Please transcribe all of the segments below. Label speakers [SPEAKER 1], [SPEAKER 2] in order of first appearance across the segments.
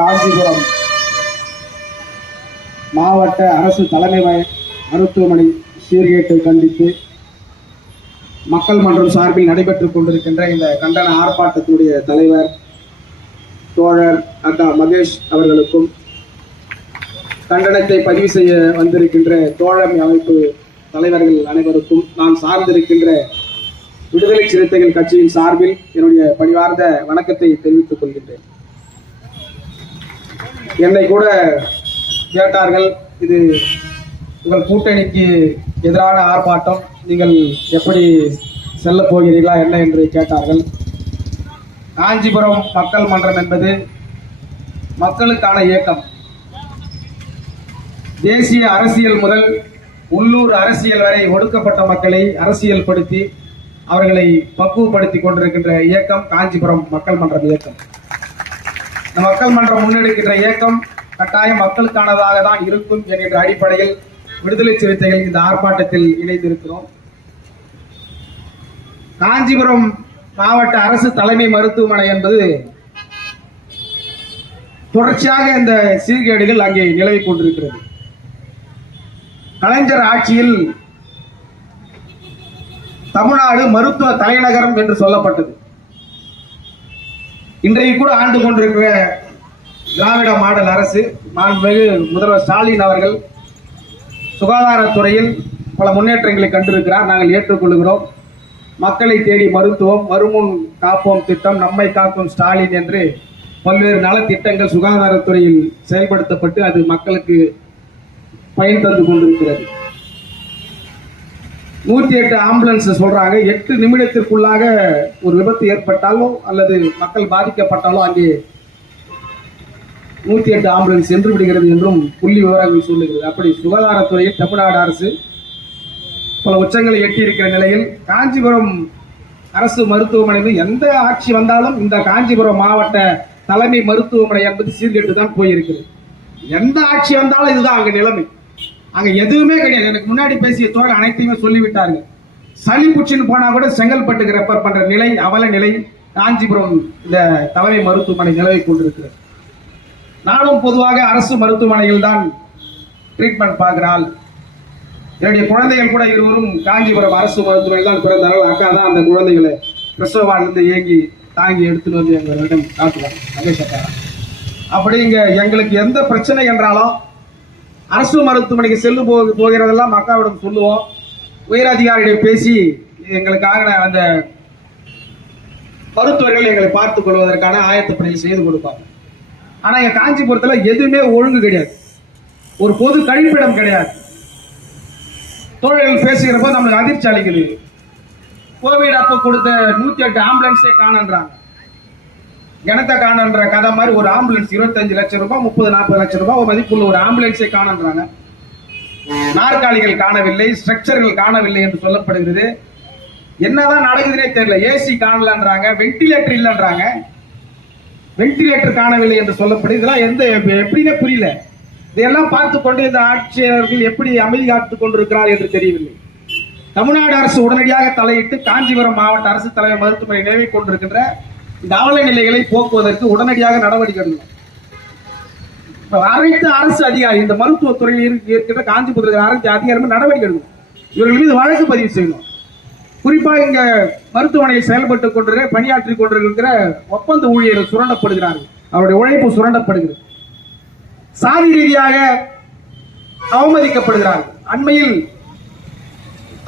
[SPEAKER 1] காஞ்சிபுரம் மாவட்ட அரசு தலைமை மருத்துவமனை சீர்கேட்டை கண்டித்து மக்கள் மன்றம் சார்பில் நடைபெற்றுக் கொண்டிருக்கின்ற இந்த கண்டன ஆர்ப்பாட்டத்துடைய தலைவர் தோழர் அக்கா மகேஷ் அவர்களுக்கும் கண்டனத்தை பதிவு செய்ய வந்திருக்கின்ற தோழமை அமைப்பு தலைவர்கள் அனைவருக்கும் நான் சார்ந்திருக்கின்ற விடுதலை சிறுத்தைகள் கட்சியின் சார்பில் என்னுடைய பணிவார்ந்த வணக்கத்தை தெரிவித்துக் கொள்கின்றேன். என்னை கூட கேட்டார்கள் இது உங்கள் கூட்டணிக்கு எதிரான ஆர்ப்பாட்டம் நீங்கள் எப்படி செல்ல போகிறீர்களா என்ன என்று கேட்டார்கள். காஞ்சிபுரம் மக்கள் மன்றம் என்பது மக்களுக்கான இயக்கம். தேசிய அரசியல் முதல் உள்ளூர் அரசியல் வரை ஒடுக்கப்பட்ட மக்களை அரசியல் படுத்தி அவர்களை பக்குவப்படுத்தி கொண்டிருக்கின்ற இயக்கம் காஞ்சிபுரம் மக்கள் மன்றம் இயக்கம். இந்த மக்கள் மன்றம் முன்னெடுக்கின்ற இயக்கம் கட்டாயம் மக்களுக்கானதாக தான் இருக்கும் என்கின்ற அடிப்படையில் விடுதலை சிறுத்தைகள் இந்த ஆர்ப்பாட்டத்தில் இணைந்திருக்கிறோம். காஞ்சிபுரம் மாவட்ட அரசு தலைமை மருத்துவமனை என்பது தொடர்ச்சியாக இந்த சீர்கேடுகள் அங்கே நிலவி கொண்டிருக்கிறது. கலைஞர் ஆட்சியில் தமிழ்நாடு மருத்துவ தலைநகரம் என்று சொல்லப்பட்டது. இன்றைக்கு கூட ஆண்டு கொண்டிருக்கிற திராவிட மாடல் அரசு மாண்புமிகு முதல்வர் ஸ்டாலின் அவர்கள் சுகாதாரத்துறையில் பல முன்னேற்றங்களை கண்டிருக்கிறார். நாங்கள் ஏற்றுக்கொள்கிறோம். மக்களை தேடி மருத்துவம் வருமுன் காப்போம் திட்டம் நம்மை காக்கும் ஸ்டாலின் என்று பல்வேறு நலத்திட்டங்கள் சுகாதாரத்துறையில் செயல்படுத்தப்பட்டு அது மக்களுக்கு பயன் தந்து கொண்டிருக்கிறது. நூற்றி எட்டு ஆம்புலன்ஸ் சொல்கிறாங்க எட்டு நிமிடத்திற்குள்ளாக ஒரு விபத்து ஏற்பட்டாலோ அல்லது மக்கள் பாதிக்கப்பட்டாலோ அங்கே நூற்றி எட்டு ஆம்புலன்ஸ் சென்று விடுகிறது என்றும் புள்ளி விவரங்கள் சொல்லுகிறது. அப்படி சுகாதாரத்துறையில் தமிழ்நாடு அரசு பல உச்சங்களை எட்டியிருக்கிற நிலையில் காஞ்சிபுரம் அரசு மருத்துவமனையில் எந்த ஆட்சி வந்தாலும் இந்த காஞ்சிபுரம் மாவட்ட தலைமை மருத்துவமனை என்பது சீர்கெட்டு தான் போயிருக்கிறது. எந்த ஆட்சி வந்தாலும் இதுதான் அங்கே நிலைமை. அங்க எதுவுமே கிடையாது. எனக்கு முன்னாடி பேசிய தோழர் அனைத்தையுமே சொல்லிவிட்டார்கள். சளி புச்சின்னு போனா கூட செங்கல்பட்டுக்கு ரெஃபர் பண்ற நிலை அவல நிலை காஞ்சிபுரம் இந்த தலைமை மருத்துவமனை நிலவை கொண்டிருக்கிறது. நானும் பொதுவாக அரசு மருத்துவமனையில் தான் ட்ரீட்மெண்ட் பார்க்கிறாள். என்னுடைய குழந்தைகள் கூட இருவரும் காஞ்சிபுரம் அரசு மருத்துவமனையில் தான் பிறந்தார்கள். அக்கா தான் அந்த குழந்தைகளை பிரசவாலிருந்து இயங்கி தாங்கி எடுத்துட்டு வந்து எங்களிடம் காட்டுவாங்க ரமேஷ் அக்கா. அப்படி இங்கே எங்களுக்கு எந்த பிரச்சனை என்றாலும் அரசு மருத்துவமனைக்கு செல்லு போ போகிறதெல்லாம் மக்காவிடம் சொல்லுவோம். உயர் பேசி எங்களுக்காக அந்த மருத்துவர்கள் எங்களை பார்த்துக் கொள்வதற்கான ஆயத்த பணியை செய்து கொடுப்பாங்க. ஆனால் எங்கள் காஞ்சிபுரத்தில் எதுவுமே ஒழுங்கு கிடையாது. ஒரு பொது கழிப்பிடம் கிடையாது. தோழர்கள் பேசுகிறப்போ நம்மளுக்கு அதிர்ச்சி அளிக்குது. கோவிட் அப்போ கொடுத்த நூற்றி எட்டு ஆம்புலன்ஸே காணன்றாங்க. கிணத்த காணன்ற கதை மாதிரி ஒரு ஆம்புலன்ஸ் இருபத்தஞ்சு லட்சம் ரூபாய் முப்பது நாற்பது லட்சம் ரூபாய் மதிப்புள்ள ஒரு ஆம்புலன்ஸை காணன்றாங்க. நாற்காலிகள் காணவில்லை ஸ்ட்ரக்சர்கள் காணவில்லை என்று சொல்லப்படுகிறது. என்னதான் நடக்குதுன்னே தெரியல. ஏசி காணலன்றாங்க வென்டிலேட்டர் இல்லைன்றாங்க. வென்டிலேட்டர் காணவில்லை என்று சொல்லப்படுது. இதெல்லாம் எந்த எப்படின்னே புரியல. இதையெல்லாம் பார்த்து கொண்டு இந்த ஆட்சியர்கள் எப்படி அமைதி காத்து கொண்டிருக்கிறார் என்று தெரியவில்லை. தமிழ்நாடு அரசு உடனடியாக தலையிட்டு காஞ்சிபுரம் மாவட்ட அரசு தலைவர் மருத்துவமனை நிலவிக் கொண்டிருக்கின்ற இந்த அவல நிலைகளை போக்குவதற்கு உடனடியாக நடவடிக்கை எடுக்கணும். அனைத்து அரசு அதிகாரி இந்த மருத்துவத்துறையில் இருக்கின்ற காஞ்சிபுரத்தில் அரசு அதிகாரிகளும் நடவடிக்கை எடுக்கணும். இவர்கள் மீது வழக்கு பதிவு செய்யணும். குறிப்பாக இங்க மருத்துவமனையில் செயல்பட்டு கொண்டிருக்கிற பணியாற்றி கொண்டிருக்கிற ஒப்பந்த ஊழியர்கள் சுரண்டப்படுகிறார்கள். அவருடைய உழைப்பு சுரண்டப்படுகிறது. சாதி ரீதியாக அவமதிக்கப்படுகிறார்கள். அண்மையில்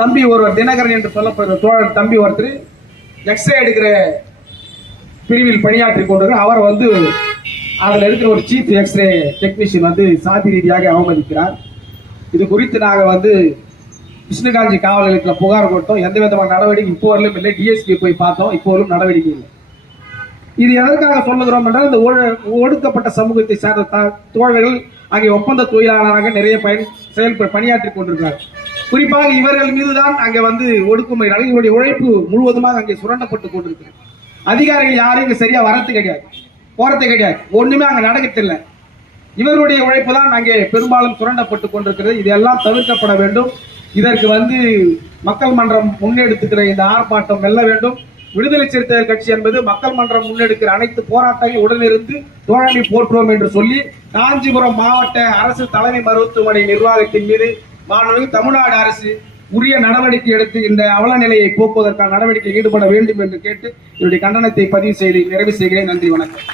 [SPEAKER 1] தம்பி ஒருவர் தினகரன் என்று சொல்லப்படுகிற தோழர் தம்பி ஒருத்தர் எக்ஸ்ரே எடுக்கிற பிரிவில் பணியாற்றி கொண்டிருக்கிற அவர் வந்து அதில் இருக்கிற ஒரு சீஃப் எக்ஸ்ரே டெக்னீஷியன் வந்து சாதி ரீதியாக அவமதிக்கிறார். இது குறித்து நாங்கள் வந்து கிருஷ்ணகாஞ்சி காவல் நிலையத்தில் புகார் கொடுத்தோம். எந்த விதமான நடவடிக்கை இப்போ வரலும் இல்லை. டிஎஸ்பி போய் பார்த்தோம். இப்போ வரலும் நடவடிக்கை இல்லை. இது எதற்காக சொல்லுகிறோம் என்றால் இந்த ஒடுக்கப்பட்ட சமூகத்தை சார்ந்த த- தோழர்கள் அங்கே ஒப்பந்த தொழிலாளராக நிறைய பயன் செயல் பணியாற்றி கொண்டிருக்கிறார். குறிப்பாக இவர்கள் மீதுதான் அங்கே வந்து ஒடுக்குமுறை இவருடைய உழைப்பு முழுவதுமாக அங்கே சுரண்டப்பட்டு கொண்டிருக்கிறது. அதிகாரிகள் யாரும் இங்க சரியா வரத்து கிடையாது. போறது கிடையாது. ஒண்ணுமே அங்க நடக்கத்தில்லை. இவருடைய உழைப்பு தான் அங்கே பெரும்பாலும் சுரண்டப்பட்டு கொண்டிருக்கிறது. இதெல்லாம் தவிர்க்கப்பட வேண்டும். இதற்கு வந்து மக்கள் மன்றம் முன்னெடுத்துக்கிற இந்த ஆர்ப்பாட்டம் வெல்ல வேண்டும். விடுதலை சிறுத்தைகள் கட்சி என்பது மக்கள் மன்றம் முன்னெடுக்கிற அனைத்து போராட்டங்கள் உடனிருந்து தோழமை போற்றுவோம் என்று சொல்லி காஞ்சிபுரம் மாவட்ட அரசு தலைமை மருத்துவமனை நிர்வாகத்தின் மீது மாணவர்கள் தமிழ்நாடு அரசு உரிய நடவடிக்கை எடுத்து இந்த அவல நிலையை போக்குவதற்கான நடவடிக்கை ஈடுபட வேண்டும் என்று கேட்டு என்னுடைய கண்டனத்தை பதிவு செய்து நிறைவு செய்கிறேன். நன்றி வணக்கம்.